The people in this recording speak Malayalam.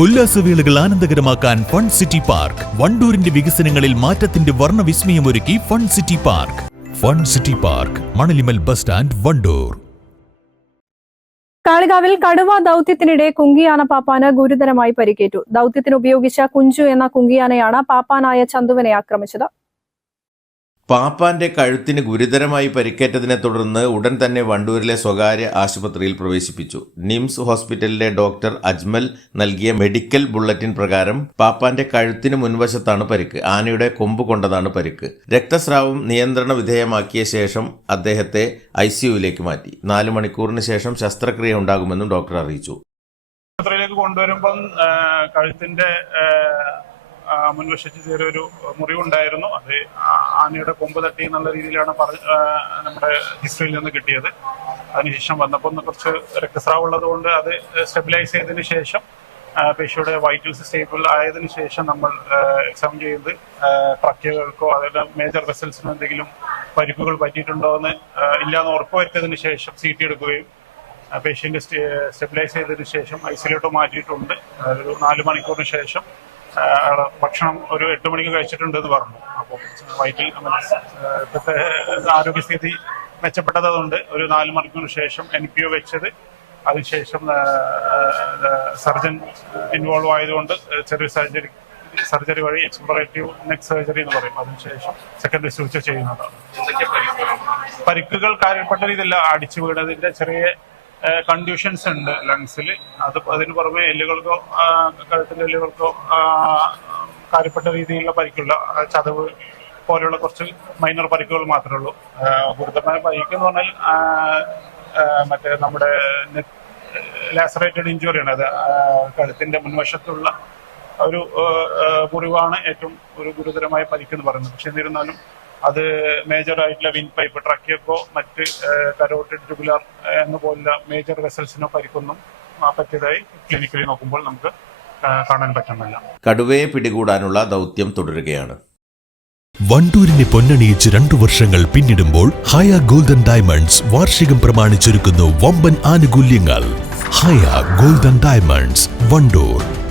ഉല്ലാസവേളകൾ ആനന്ദകരമാക്കാൻ ഫൺ സിറ്റി പാർക്ക്. വണ്ടൂരിന്റെ വികസനങ്ങളിൽ മാറ്റത്തിന്റെ വർണവിസ്മയമൊരുക്കി fun city park. Fun city park Manalimal bus stand Wandoor. കാളികാവിൽ കടുവ ദൗത്യത്തിനിടെ കുങ്കിയാന പാപ്പാന് ഗുരുതരമായി പരിക്കേറ്റു. ദൗത്യത്തിന് ഉപയോഗിച്ച കുഞ്ചു എന്ന കുങ്കിയാനയാണ് പാപ്പാനായ ചന്തുവിനെ ആക്രമിച്ചത്. പാപ്പാന്റെ കഴുത്തിന് ഗുരുതരമായി പരിക്കേറ്റതിനെ തുടർന്ന് ഉടൻ തന്നെ വണ്ടൂരിലെ സ്വകാര്യ ആശുപത്രിയിൽ പ്രവേശിപ്പിച്ചു. നിംസ് ഹോസ്പിറ്റലിലെ ഡോക്ടർ അജ്മൽ നൽകിയ മെഡിക്കൽ ബുള്ളറ്റിൻ പ്രകാരം പാപ്പാന്റെ കഴുത്തിന് മുൻവശത്താണ് പരിക്ക്. ആനയുടെ കൊമ്പ് കൊണ്ടതാണ് പരിക്ക്. രക്തസ്രാവം നിയന്ത്രണ വിധേയമാക്കിയ ശേഷം അദ്ദേഹത്തെ ഐ സിയുവിലേക്ക് മാറ്റി. നാല് മണിക്കൂറിന് ശേഷം ശസ്ത്രക്രിയ ഉണ്ടാകുമെന്നും ഡോക്ടർ അറിയിച്ചു. ആശുപത്രിയിലേക്ക് കൊണ്ടുവരുമ്പം കഴുത്തിന്റെ മുൻവശത്ത് ചെറിയൊരു മുറിവുണ്ടായിരുന്നു. അത് ആനയുടെ കൊമ്പ് തട്ടി എന്നുള്ള രീതിയിലാണ് നമ്മുടെ ഹിസ്റ്ററിയിൽ നിന്ന് കിട്ടിയത്. അതിനുശേഷം വന്നപ്പോൾ കുറച്ച് രക്തസ്രാവം ഉള്ളതുകൊണ്ട് അത് സ്റ്റെബിലൈസ് ചെയ്തതിന് ശേഷം പേശിയുടെ വൈറ്റൽസ് സ്റ്റേബിൾ ആയതിനു ശേഷം നമ്മൾ എക്സാം ചെയ്ത് ട്രക്കുകൾക്കോ അതായത് മേജർ വെസൽസിനോ എന്തെങ്കിലും പരിക്കുകൾ പറ്റിയിട്ടുണ്ടോ എന്ന് ഇല്ലാന്ന് ഉറപ്പുവരുത്തിയതിനു ശേഷം സി ടി എടുക്കുകയും പേഷ്യന്റ് സ്റ്റെബിലൈസ് ചെയ്തതിനു ശേഷം ഐസൊലേറ്റ് മാറ്റിയിട്ടുണ്ട്. ഒരു നാല് മണിക്കൂറിന് ശേഷം ഭക്ഷണം ഒരു എട്ട് മണിക്ക് കഴിച്ചിട്ടുണ്ട് എന്ന് പറഞ്ഞു. ഇപ്പോഴത്തെ ആരോഗ്യസ്ഥിതി മെച്ചപ്പെട്ടതുകൊണ്ട് ഒരു നാല് മണിക്കൂർ ശേഷം എൻ പി ഒ വെച്ചത്. അതിനുശേഷം സർജൻ ഇൻവോൾവ് ആയതുകൊണ്ട് ചെറിയ സർജറി സർജറി വഴി എക്സ്പ്ലോറേറ്റീവ് നെക്ക് സർജറി എന്ന് പറയും. അതിനുശേഷം സെക്കൻഡറി സ്വിച്ച് ചെയ്യുന്നതാണ് പരിക്കുകൾ കാര്യപ്പെട്ട രീതിയില്ല. അടിച്ചു വീണതിന്റെ ചെറിയ കണ്ടീഷൻസ് ഉണ്ട് ലങ്സിൽ അത് അതിന് പുറമെ എല്ലുകൾക്കോ ആ, കഴുത്തിന്റെ എല്ലുകൾക്കോ കാര്യപ്പെട്ട രീതിയിലുള്ള പരിക്കുള്ള ചതവ് പോലെയുള്ള കുറച്ച് മൈനർ പരിക്കുകൾ മാത്രമേ ഉള്ളൂ. ഗുരുതരമായ പരിക്ക് എന്ന് പറഞ്ഞാൽ മറ്റേ നമ്മുടെ ലാസറേറ്റഡ് ഇഞ്ചുറിയാണ് അത്. കഴുത്തിന്റെ മുൻവശത്തുള്ള ഒരു മുറിവാണ് ഏറ്റവും ഒരു ഗുരുതരമായ പരിക്ക് എന്ന് പറയുന്നത്. പക്ഷെ എന്നിരുന്നാലും അത് മേജർ ആയിട്ടുള്ള വിൻ പൈപ്പ് ട്രക്കിയൊക്കെ മറ്റ് കരോട്ടിഡ് ട്യൂബുലാർ എന്ന പോലുള്ള മേജർ വെസൽസിനോ പരിക്കൊന്നും പറ്റിയതായി ക്ലിനിക്കലി നോക്കുമ്പോൾ നമുക്ക് കാണാൻ പറ്റുന്നില്ല. കടുവയെ പിടികൂടാനുള്ള ദൗത്യം തുടരുകയാണ്. വണ്ടൂരിനെ പൊന്നണിയിച്ച് രണ്ടു വർഷങ്ങൾ പിന്നിടുമ്പോൾ ഹയ ഗോൾഡൻ ഡയമണ്ട്സ് വാർഷികം പ്രമാണിച്ചൊരുക്കുന്നു വമ്പൻ ആനുകൂല്യങ്ങൾ. Haya golden diamonds Wandoor.